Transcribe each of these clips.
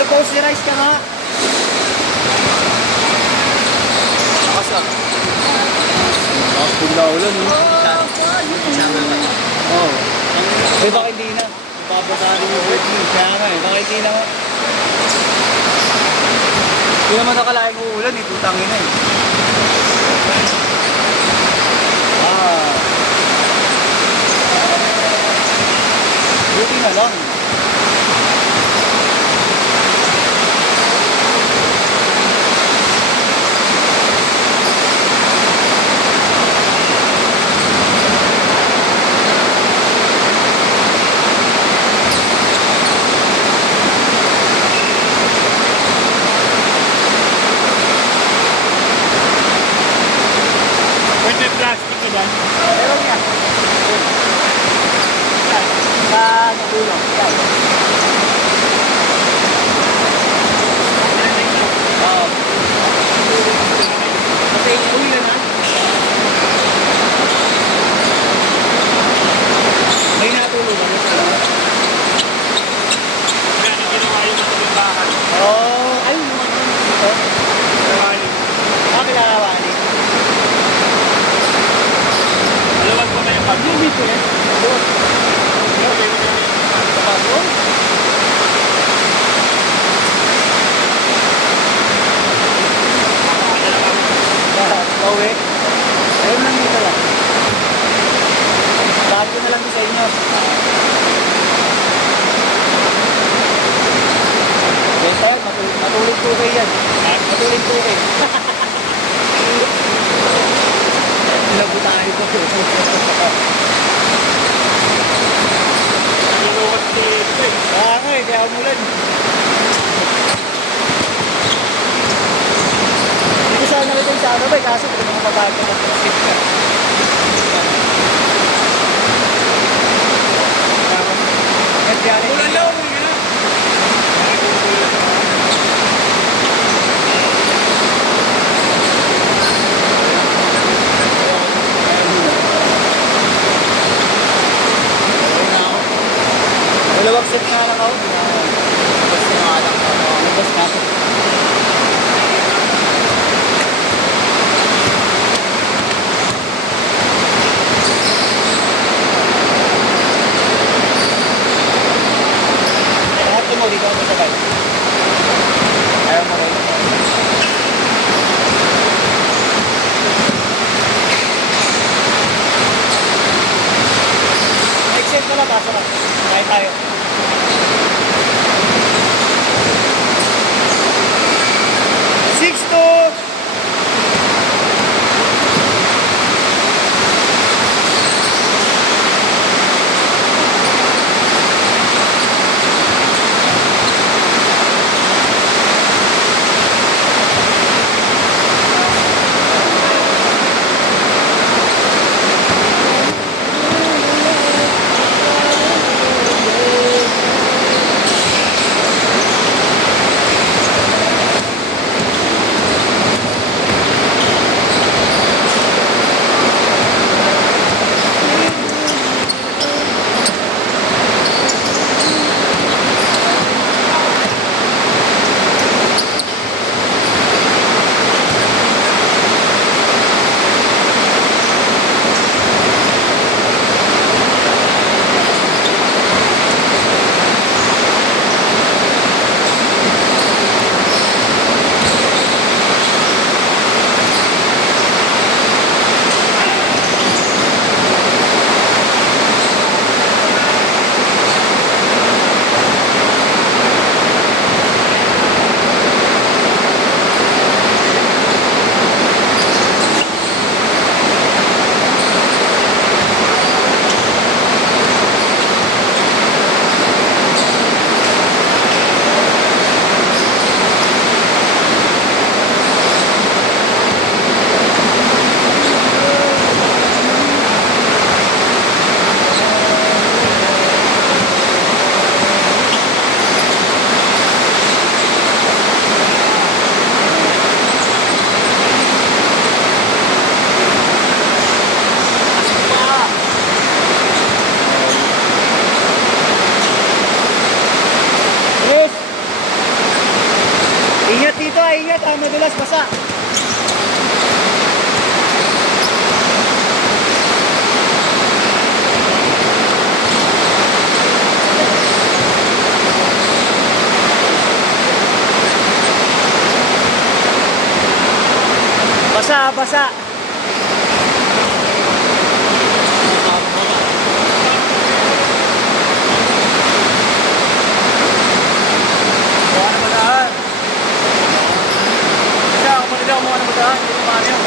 Pino-posterize ka nga. Nakasap. Tapos bigla ulan, no? Oo. Eh, baka hindi na. Papasari mo ulit yun. Kaya nga eh, baka hindi na nga. Hindi naman nakalaing uulan eh, putangin na eh. Buti na lang. Pwede plastic ka dyan? Meron yan. Sa natulong. Yan. Oo. Kasi uwi na na. May natulong na sa Kaya na ginawa yung matulungahan. oh, ayun yung mga dito. Karawanin. Makakilawani. Dalawang pa kayo pag Yung dito eh. Doon. Sa paso. Pauwi. Ayun lang dito lang. Bakit ko na lang sa inyo. Yan tayo, matulog po kayo yan. Matulog po kayo. Nabutaan ko. Naluwas ni ito eh. Kaya nga eh, kaya umulan. Hindi ko sana ito yung sa ano ba eh, kaso kung mga babae ko mag-skip ka. Ulan lang, uwi ka na. Dalawang set nga lang ako. Labas na nga lang. Labas na ako. Lahat mo dito ako sabay. Ayaw mo rin. Next set na lang, basa lang. Kahit tayo. Sixto! kayo madulas, basa. Basa, basa. Mukha na madaan. Siya, ako manila ako mukha na madaan. Hindi ko maano yun.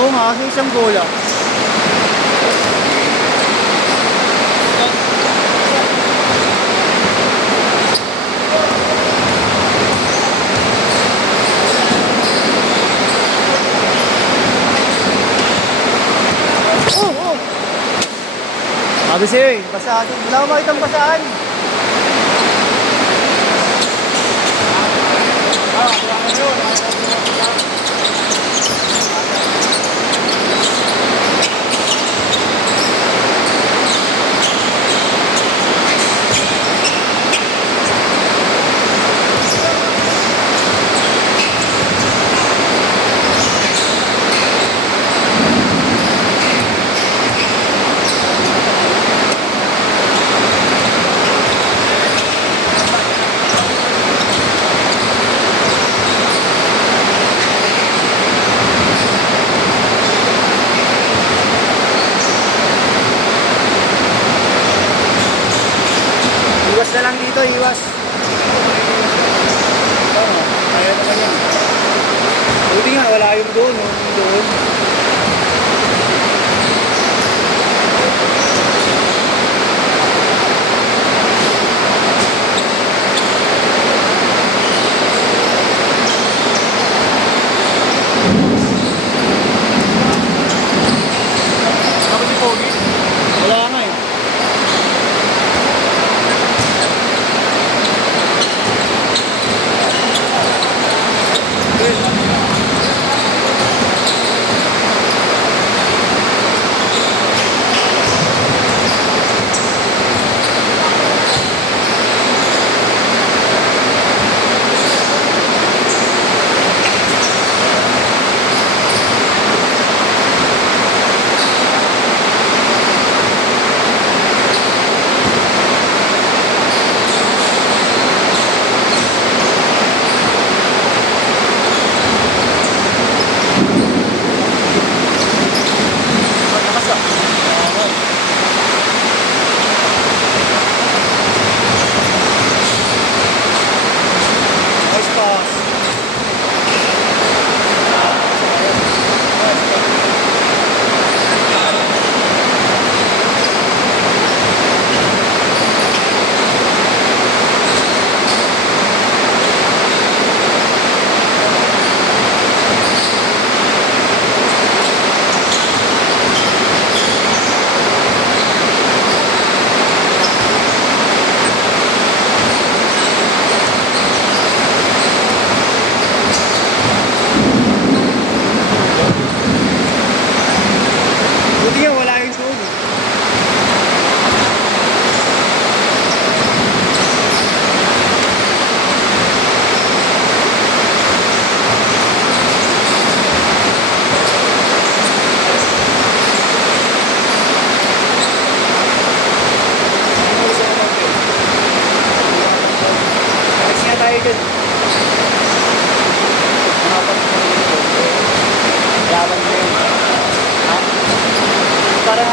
Oo nga, kasi isang bola. Oh! Sabi sa'yo eh, basaan. Wala akong makitang basaan. Iwas na lang dito, iwas. Oo, kaya naman yan. Buti nga, wala yung doon, yung doon. Tapos si Pogi. Wala nga eh.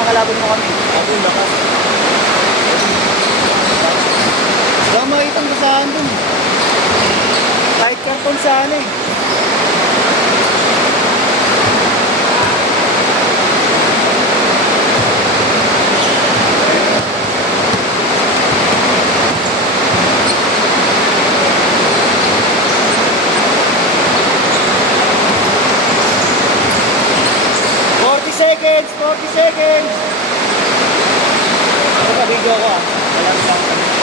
kalaban mo kami. Ako, lakas. Baka makita mo saan dun. Kahit karton saan eh. Seconds! 40 seconds! Ito ka, video ko ah. Alam lang kami.